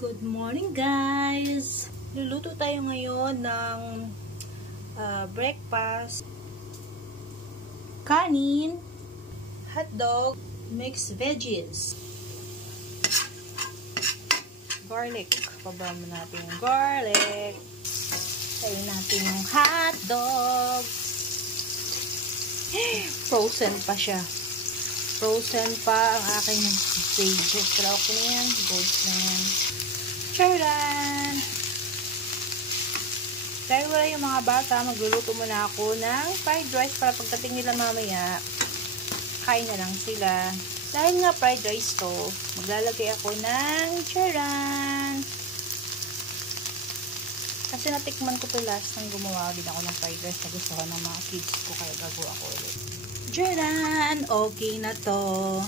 Good morning guys! Luluto tayo ngayon ng breakfast. Kanin, hotdog, mixed veggies, garlic. Pababa natin yung garlic. Tayin natin yung hotdog. Frozen pa siya. Frozen pa ang aking veggies. Pero okay na yan. Goods na yan. Charan! Dahil wala yung mga bata, magluluto muna ako ng fried rice para pagdating nila mamaya, kain na lang sila. Dahil nga fried rice to, maglalagay ako ng charan! Kasi natikman ko to last nang gumawa din ako ng fried rice na gusto ko ng mga kids ko, kaya gagawa ko ulit. Charan! Okay na to.